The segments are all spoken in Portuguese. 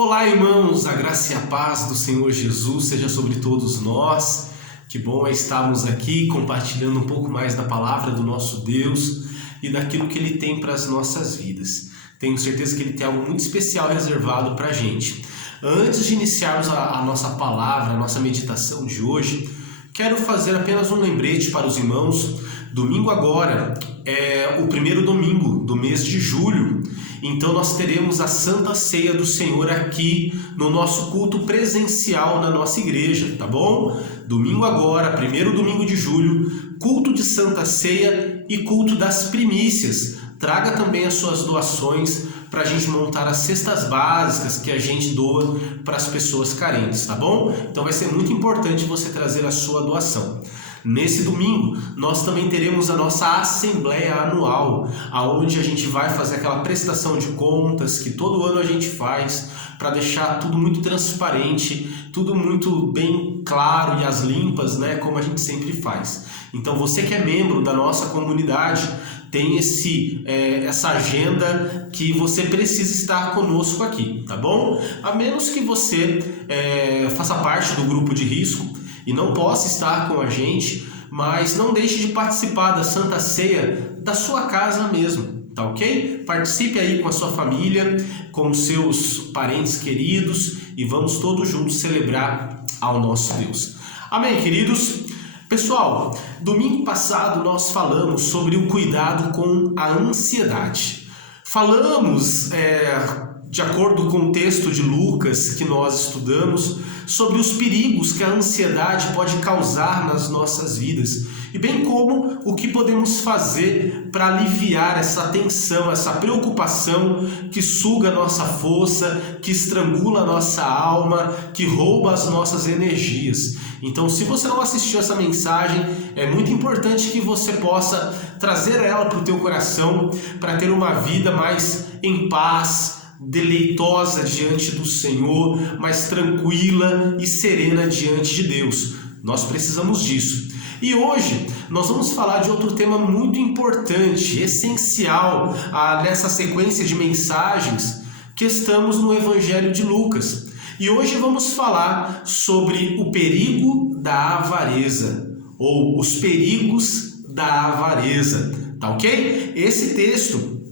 Olá, irmãos, a graça e a paz do Senhor Jesus seja sobre todos nós. Que bom é estarmos aqui compartilhando um pouco mais da palavra do nosso Deus e daquilo que Ele tem para as nossas vidas. Tenho certeza que Ele tem algo muito especial reservado para a gente. Antes de iniciarmos a nossa palavra, a nossa meditação de hoje, quero fazer apenas um lembrete para os irmãos. Domingo agora é o primeiro domingo do mês de julho, então nós teremos a Santa Ceia do Senhor aqui no nosso culto presencial na nossa igreja, tá bom? Domingo agora, primeiro domingo de julho, culto de Santa Ceia e culto das primícias. Traga também as suas doações para a gente montar as cestas básicas que a gente doa para as pessoas carentes, tá bom? Então vai ser muito importante você trazer a sua doação. Nesse domingo, nós também teremos a nossa Assembleia Anual, aonde a gente vai fazer aquela prestação de contas que todo ano a gente faz para deixar tudo muito transparente, tudo muito bem claro e às limpas, né, como a gente sempre faz. Então você que é membro da nossa comunidade, tem essa agenda que você precisa estar conosco aqui, tá bom? A menos que você faça parte do grupo de risco e não possa estar com a gente, mas não deixe de participar da Santa Ceia da sua casa mesmo, tá ok? Participe aí com a sua família, com os seus parentes queridos e vamos todos juntos celebrar ao nosso Deus. Amém, queridos? Pessoal, domingo passado nós falamos sobre o cuidado com a ansiedade. Falamos, de acordo com o texto de Lucas que nós estudamos, sobre os perigos que a ansiedade pode causar nas nossas vidas e bem como o que podemos fazer para aliviar essa tensão, essa preocupação que suga a nossa força, que estrangula a nossa alma, que rouba as nossas energias. Então, se você não assistiu essa mensagem, é muito importante que você possa trazer ela para o teu coração para ter uma vida mais em paz, deleitosa diante do Senhor, mais tranquila e serena diante de Deus. Nós precisamos disso. E hoje nós vamos falar de outro tema muito importante, essencial nessa sequência de mensagens que estamos no Evangelho de Lucas. E hoje vamos falar sobre o perigo da avareza, ou os perigos da avareza, tá ok? Esse texto,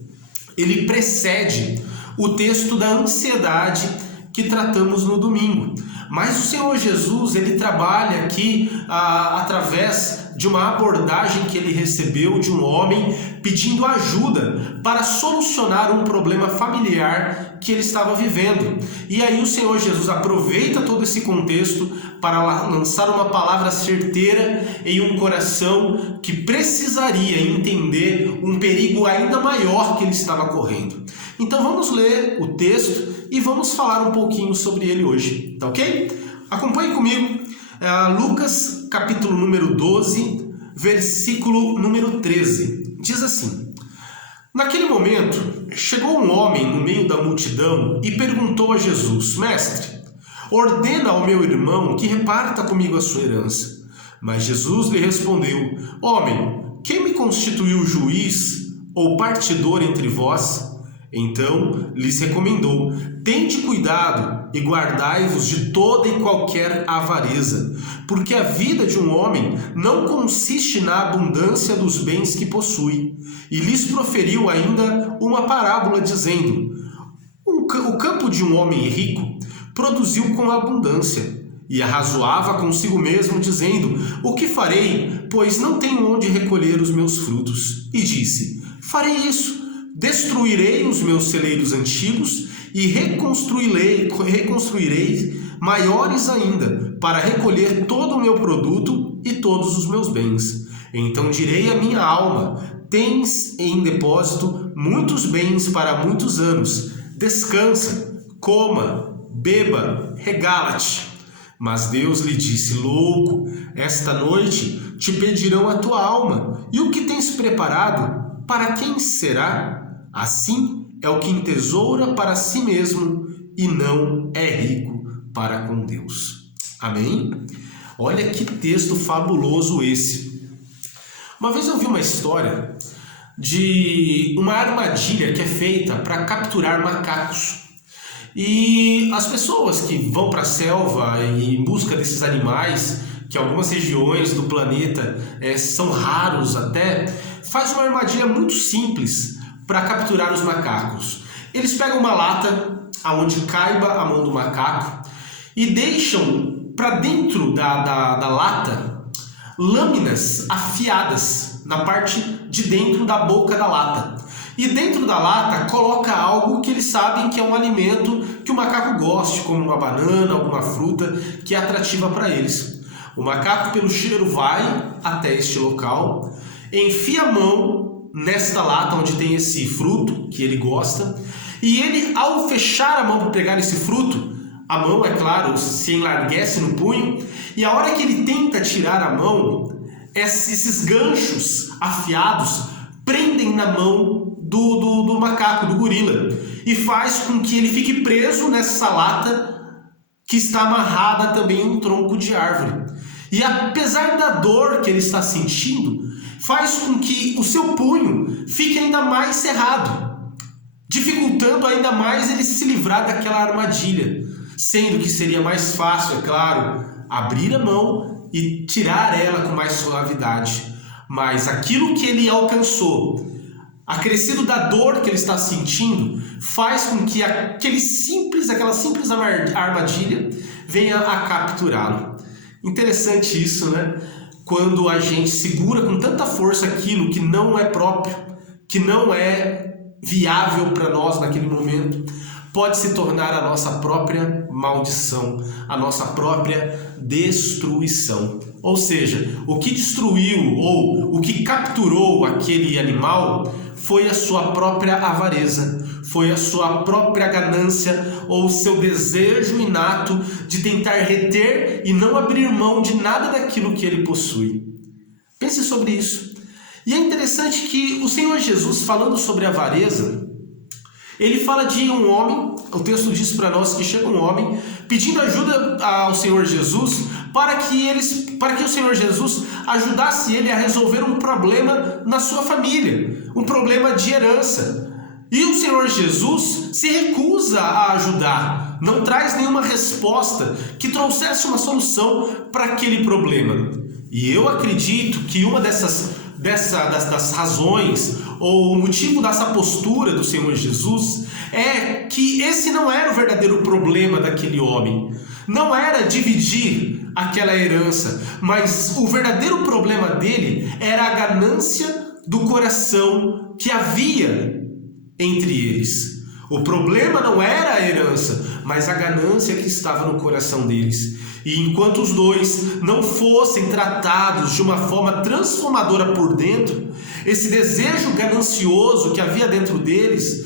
ele precede o texto da ansiedade que tratamos no domingo. Mas o Senhor Jesus, ele trabalha aqui através de uma abordagem que ele recebeu de um homem pedindo ajuda para solucionar um problema familiar que ele estava vivendo. E aí o Senhor Jesus aproveita todo esse contexto para lançar uma palavra certeira em um coração que precisaria entender um perigo ainda maior que ele estava correndo. Então vamos ler o texto e vamos falar um pouquinho sobre ele hoje, tá ok? Acompanhe comigo, Lucas capítulo número 12, versículo número 13. Diz assim: Naquele momento, chegou um homem no meio da multidão e perguntou a Jesus: Mestre, ordena ao meu irmão que reparta comigo a sua herança. Mas Jesus lhe respondeu: Homem, quem me constituiu juiz ou partidor entre vós? Então lhes recomendou: Tende cuidado e guardai-vos de toda e qualquer avareza, porque a vida de um homem não consiste na abundância dos bens que possui. E lhes proferiu ainda uma parábola, dizendo: O campo de um homem rico produziu com abundância, e arrazoava consigo mesmo, dizendo: O que farei, pois não tenho onde recolher os meus frutos? E disse: Farei isso. Destruirei os meus celeiros antigos e reconstruirei maiores ainda, para recolher todo o meu produto e todos os meus bens. Então direi à minha alma: Tens em depósito muitos bens para muitos anos. Descansa, coma, beba, regala-te. Mas Deus lhe disse: Louco, esta noite te pedirão a tua alma, e o que tens preparado, para quem será? Assim é o que entesoura para si mesmo e não é rico para com Deus. Amém? Olha que texto fabuloso esse. Uma vez eu vi uma história de uma armadilha que é feita para capturar macacos. E as pessoas que vão para a selva em busca desses animais, que algumas regiões do planeta são raros até, faz uma armadilha muito simples para capturar os macacos. Eles pegam uma lata aonde caiba a mão do macaco e deixam para dentro da lata lâminas afiadas na parte de dentro da boca da lata. E dentro da lata coloca algo que eles sabem que é um alimento que o macaco goste, como uma banana, alguma fruta que é atrativa para eles. O macaco, pelo cheiro, vai até este local, enfia a mão nesta lata onde tem esse fruto que ele gosta, e ele, ao fechar a mão para pegar esse fruto, a mão, é claro, se enlarguece no punho, e a hora que ele tenta tirar a mão, esses ganchos afiados prendem na mão do macaco, do gorila, e faz com que ele fique preso nessa lata que está amarrada também em um tronco de árvore. E apesar da dor que ele está sentindo, faz com que o seu punho fique ainda mais cerrado, dificultando ainda mais ele se livrar daquela armadilha, sendo que seria mais fácil, é claro, abrir a mão e tirar ela com mais suavidade. Mas aquilo que ele alcançou, acrescido da dor que ele está sentindo, faz com que aquela simples armadilha venha a capturá-lo. Interessante isso, né? Quando a gente segura com tanta força aquilo que não é próprio, que não é viável para nós naquele momento, pode se tornar a nossa própria maldição, a nossa própria destruição. Ou seja, o que destruiu ou o que capturou aquele animal foi a sua própria avareza, foi a sua própria ganância ou o seu desejo inato de tentar reter e não abrir mão de nada daquilo que ele possui. Pense sobre isso. E é interessante que o Senhor Jesus, falando sobre a avareza, ele fala de um homem, o texto diz para nós que chega um homem pedindo ajuda ao Senhor Jesus para que o Senhor Jesus ajudasse ele a resolver um problema na sua família, um problema de herança. E o Senhor Jesus se recusa a ajudar, não traz nenhuma resposta que trouxesse uma solução para aquele problema. E eu acredito que uma das razões ou o motivo dessa postura do Senhor Jesus é que esse não era o verdadeiro problema daquele homem. Não era dividir aquela herança, mas o verdadeiro problema dele era a ganância do coração que havia entre eles. O problema não era a herança, mas a ganância que estava no coração deles. E enquanto os dois não fossem tratados de uma forma transformadora por dentro, esse desejo ganancioso que havia dentro deles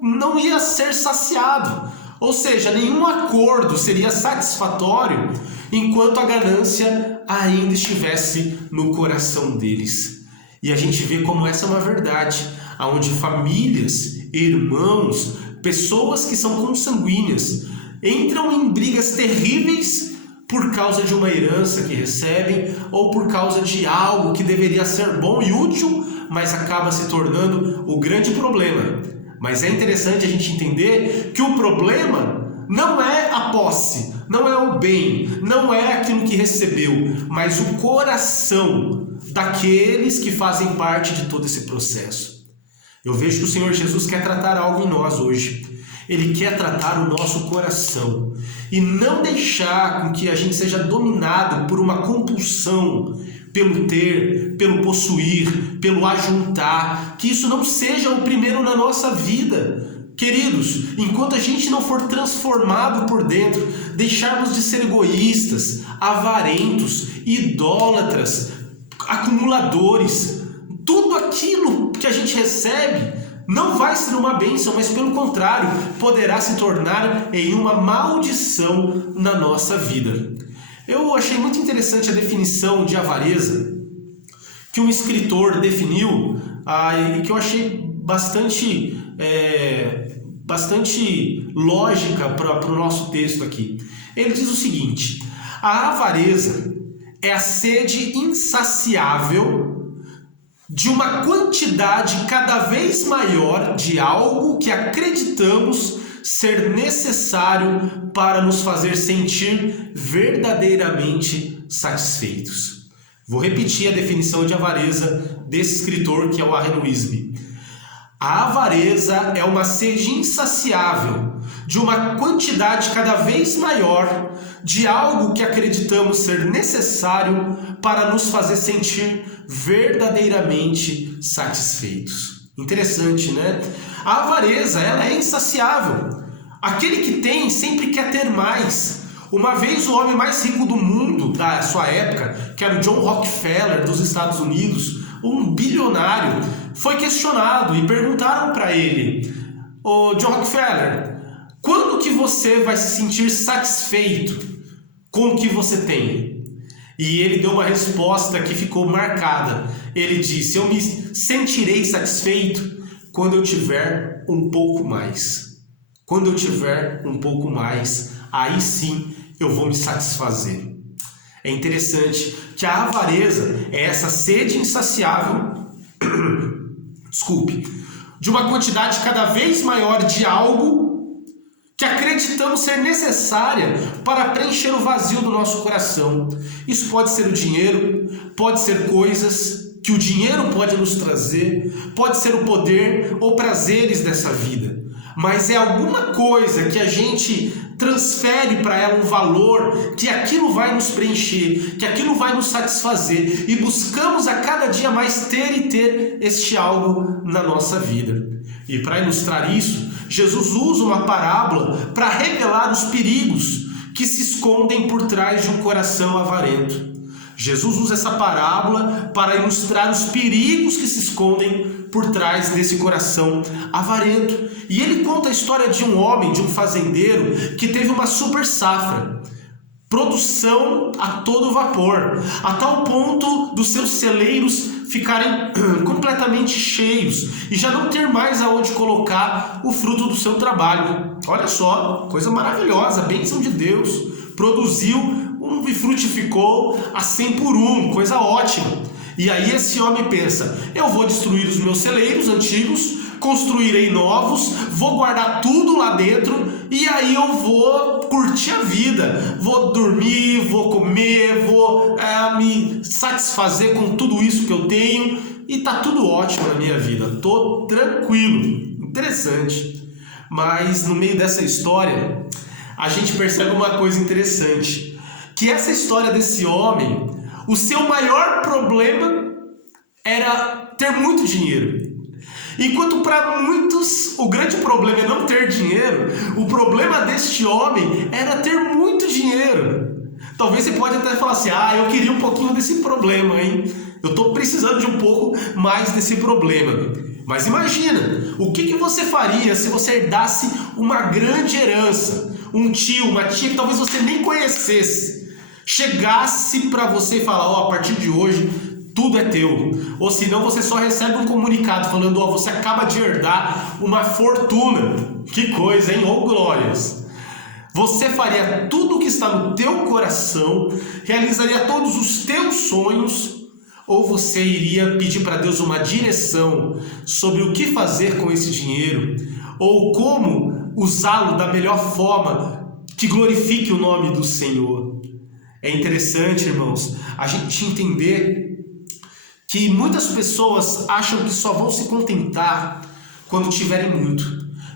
não ia ser saciado. Ou seja, nenhum acordo seria satisfatório enquanto a ganância ainda estivesse no coração deles. E a gente vê como essa é uma verdade, onde famílias, irmãos, pessoas que são consanguíneas entram em brigas terríveis por causa de uma herança que recebem ou por causa de algo que deveria ser bom e útil, mas acaba se tornando o grande problema. Mas é interessante a gente entender que o problema não é a posse, não é o bem, não é aquilo que recebeu, mas o coração daqueles que fazem parte de todo esse processo. Eu vejo que o Senhor Jesus quer tratar algo em nós hoje. Ele quer tratar o nosso coração e não deixar com que a gente seja dominado por uma compulsão pelo ter, pelo possuir, pelo ajuntar, que isso não seja o primeiro na nossa vida. Queridos, enquanto a gente não for transformado por dentro, deixarmos de ser egoístas, avarentos, idólatras, acumuladores, tudo aquilo que a gente recebe não vai ser uma bênção, mas pelo contrário, poderá se tornar em uma maldição na nossa vida. Eu achei muito interessante a definição de avareza que um escritor definiu e que eu achei bastante lógica para o nosso texto aqui. Ele diz o seguinte: a avareza é a sede insaciável de uma quantidade cada vez maior de algo que acreditamos ser necessário para nos fazer sentir verdadeiramente satisfeitos. Vou repetir a definição de avareza desse escritor, que é o Warren Wiersbe. A avareza é uma sede insaciável de uma quantidade cada vez maior de algo que acreditamos ser necessário para nos fazer sentir verdadeiramente satisfeitos. Interessante, né? A avareza, ela é insaciável. Aquele que tem sempre quer ter mais. Uma vez o homem mais rico do mundo da sua época, que era o John Rockefeller dos Estados Unidos, um bilionário, foi questionado e perguntaram para ele: "Ô John Rockefeller, quando que você vai se sentir satisfeito com o que você tem?" E ele deu uma resposta que ficou marcada. Ele disse: "Eu me sentirei satisfeito quando eu tiver um pouco mais. Quando eu tiver um pouco mais, aí sim eu vou me satisfazer." É interessante que a avareza é essa sede insaciável, de uma quantidade cada vez maior de algo que acreditamos ser necessária para preencher o vazio do nosso coração. Isso pode ser o dinheiro, pode ser coisas que o dinheiro pode nos trazer, pode ser o poder ou prazeres dessa vida. Mas é alguma coisa que a gente transfere para ela um valor, que aquilo vai nos preencher, que aquilo vai nos satisfazer, e buscamos a cada dia mais ter este algo na nossa vida. E para ilustrar isso, Jesus usa uma parábola para revelar os perigos que se escondem por trás de um coração avarento. Jesus usa essa parábola para ilustrar os perigos que se escondem por trás desse coração avarento. E ele conta a história de um homem, de um fazendeiro, que teve uma super safra, produção a todo vapor, a tal ponto dos seus celeiros ficarem completamente cheios e já não ter mais aonde colocar o fruto do seu trabalho. Olha só, coisa maravilhosa, bênção de Deus. Produziu e frutificou a 100 por 1, coisa ótima. E aí esse homem pensa: eu vou destruir os meus celeiros antigos, construirei novos, vou guardar tudo lá dentro e aí eu vou curtir a vida, vou dormir, vou comer, vou me satisfazer com tudo isso que eu tenho e tá tudo ótimo na minha vida, tô tranquilo. Interessante. Mas no meio dessa história a gente percebe uma coisa interessante, que essa história desse homem, o seu maior problema era ter muito dinheiro. Enquanto para muitos o grande problema é não ter dinheiro, o problema deste homem era ter muito dinheiro. Talvez você pode até falar assim: eu queria um pouquinho desse problema, hein? Eu estou precisando de um pouco mais desse problema. Mas imagina, o que você faria se você herdasse uma grande herança? Um tio, uma tia que talvez você nem conhecesse, chegasse para você e falar: a partir de hoje tudo é teu. Ou senão você só recebe um comunicado falando: você acaba de herdar uma fortuna. Que coisa, hein? Ou glórias. Você faria tudo o que está no teu coração, realizaria todos os teus sonhos, ou você iria pedir para Deus uma direção sobre o que fazer com esse dinheiro, ou como usá-lo da melhor forma que glorifique o nome do Senhor? É interessante, irmãos, a gente entender que muitas pessoas acham que só vão se contentar quando tiverem muito.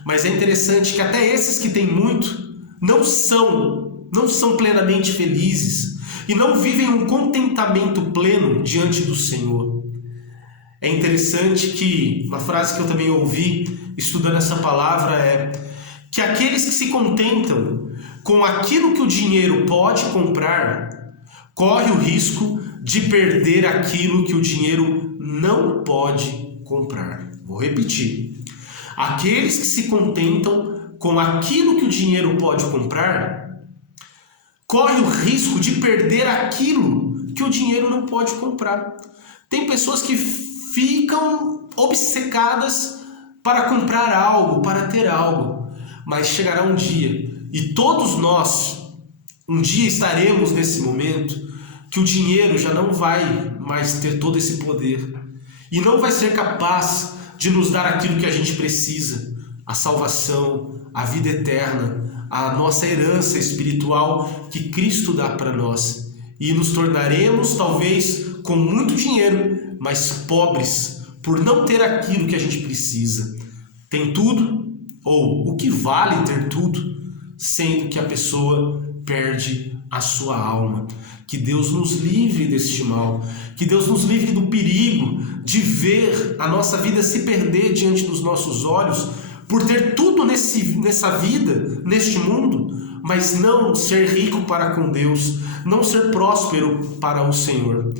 Mas é interessante que até esses que têm muito não são plenamente felizes e não vivem um contentamento pleno diante do Senhor. É interessante que uma frase que eu também ouvi estudando essa palavra é que aqueles que se contentam com aquilo que o dinheiro pode comprar corre o risco de perder aquilo que o dinheiro não pode comprar. Vou repetir. Aqueles que se contentam com aquilo que o dinheiro pode comprar, corre o risco de perder aquilo que o dinheiro não pode comprar. Tem pessoas que ficam obcecadas para comprar algo, para ter algo, mas chegará um dia, e todos nós um dia estaremos nesse momento, que o dinheiro já não vai mais ter todo esse poder e não vai ser capaz de nos dar aquilo que a gente precisa, a salvação, a vida eterna, a nossa herança espiritual que Cristo dá para nós. E nos tornaremos, talvez, com muito dinheiro, mas pobres, por não ter aquilo que a gente precisa. Tem tudo, ou o que vale ter tudo, sendo que a pessoa perde a sua alma. Que Deus nos livre deste mal, que Deus nos livre do perigo de ver a nossa vida se perder diante dos nossos olhos, por ter tudo nessa vida, neste mundo, mas não ser rico para com Deus, não ser próspero para o Senhor.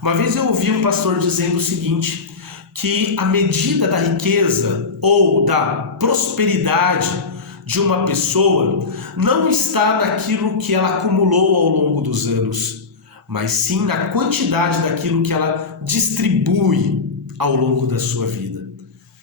Uma vez eu ouvi um pastor dizendo o seguinte, que a medida da riqueza ou da prosperidade de uma pessoa não está naquilo que ela acumulou ao longo dos anos, mas sim na quantidade daquilo que ela distribui ao longo da sua vida.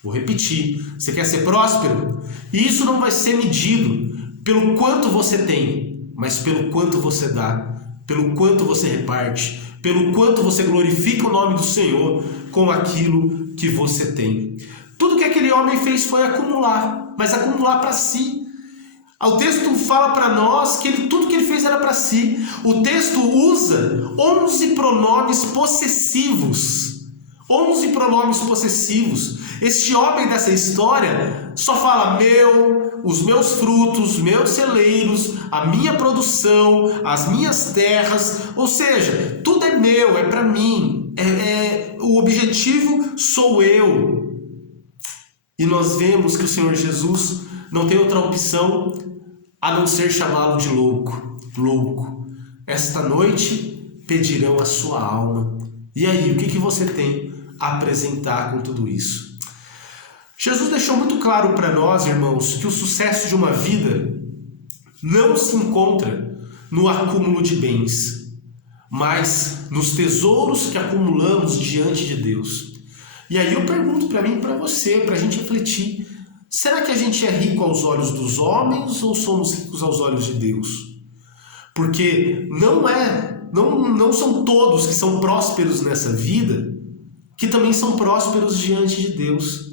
Vou repetir, você quer ser próspero? E isso não vai ser medido pelo quanto você tem, mas pelo quanto você dá, pelo quanto você reparte, pelo quanto você glorifica o nome do Senhor com aquilo que você tem. Tudo que aquele homem fez foi acumular, mas acumular para si. O texto fala para nós que tudo que ele fez era para si. O texto usa 11 pronomes possessivos. 11 pronomes possessivos. Este homem dessa história só fala meu, os meus frutos, meus celeiros, a minha produção, as minhas terras. Ou seja, tudo é meu, é para mim. O objetivo sou eu. E nós vemos que o Senhor Jesus não tem outra opção a não ser chamá-lo de louco. Esta noite pedirão a sua alma. E aí, o que você tem a apresentar com tudo isso? Jesus deixou muito claro para nós, irmãos, que o sucesso de uma vida não se encontra no acúmulo de bens, mas nos tesouros que acumulamos diante de Deus. E aí eu pergunto para mim e para você, para a gente refletir, será que a gente é rico aos olhos dos homens ou somos ricos aos olhos de Deus? Porque não são todos que são prósperos nessa vida que também são prósperos diante de Deus.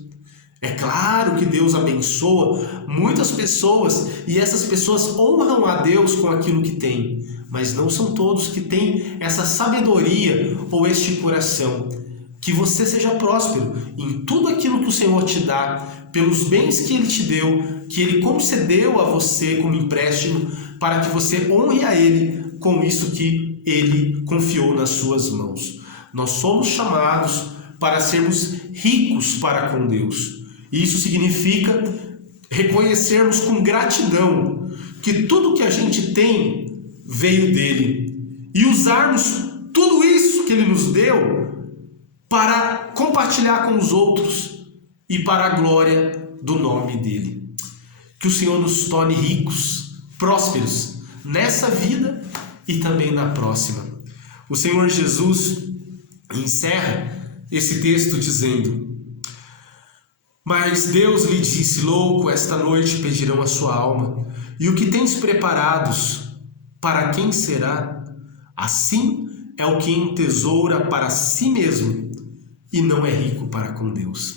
É claro que Deus abençoa muitas pessoas e essas pessoas honram a Deus com aquilo que têm, mas não são todos que têm essa sabedoria ou este coração. Que você seja próspero em tudo aquilo que o Senhor te dá, pelos bens que Ele te deu, que Ele concedeu a você como empréstimo, para que você honre a Ele com isso que Ele confiou nas suas mãos. Nós somos chamados para sermos ricos para com Deus. Isso significa reconhecermos com gratidão que tudo que a gente tem veio dele e usarmos tudo isso que Ele nos deu para compartilhar com os outros e para a glória do nome dele. Que o Senhor nos torne ricos, prósperos nessa vida e também na próxima. O Senhor Jesus encerra esse texto dizendo: mas Deus lhe disse, louco, esta noite pedirão a sua alma, e o que tens preparados, para quem será? Assim é o que entesoura para si mesmo, e não é rico para com Deus.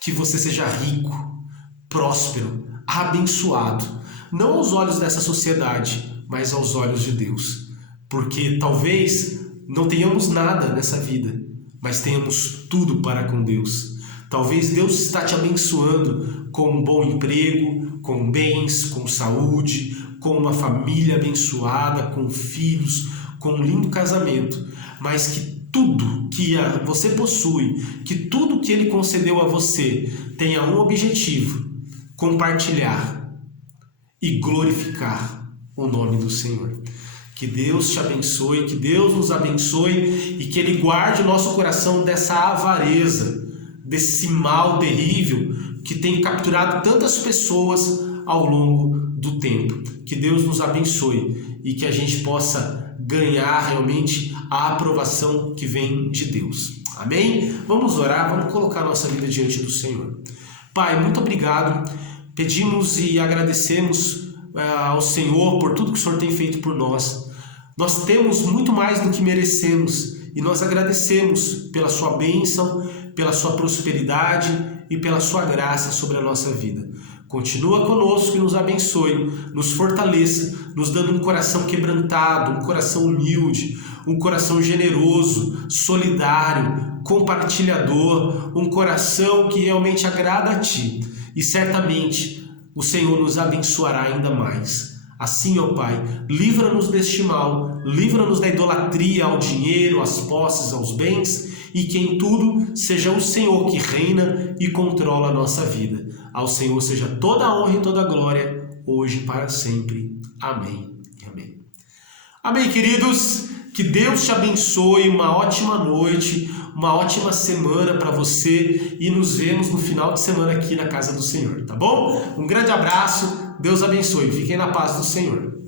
Que você seja rico, próspero, abençoado, não aos olhos dessa sociedade, mas aos olhos de Deus. Porque talvez não tenhamos nada nessa vida, mas tenhamos tudo para com Deus. Talvez Deus está te abençoando com um bom emprego, com bens, com saúde, com uma família abençoada, com filhos, com um lindo casamento, mas que tudo que você possui, que tudo que Ele concedeu a você tenha um objetivo: compartilhar e glorificar o nome do Senhor. Que Deus te abençoe, que Deus nos abençoe e que Ele guarde o nosso coração dessa avareza, desse mal terrível que tem capturado tantas pessoas ao longo do tempo. Que Deus nos abençoe e que a gente possa ganhar realmente a aprovação que vem de Deus. Amém? Vamos orar, vamos colocar a nossa vida diante do Senhor. Pai, muito obrigado. Pedimos e agradecemos ao Senhor por tudo que o Senhor tem feito por nós. Nós temos muito mais do que merecemos e nós agradecemos pela sua bênção, pela sua prosperidade e pela sua graça sobre a nossa vida. Continua conosco e nos abençoe, nos fortaleça, nos dando um coração quebrantado, um coração humilde, um coração generoso, solidário, compartilhador, um coração que realmente agrada a Ti. E certamente o Senhor nos abençoará ainda mais. Assim, ó Pai, livra-nos deste mal, livra-nos da idolatria ao dinheiro, às posses, aos bens, e que em tudo seja o Senhor que reina e controla a nossa vida. Ao Senhor seja toda a honra e toda a glória, hoje e para sempre. Amém e amém. Amém, queridos. Que Deus te abençoe, uma ótima noite, uma ótima semana para você e nos vemos no final de semana aqui na casa do Senhor, tá bom? Um grande abraço, Deus abençoe, fiquem na paz do Senhor.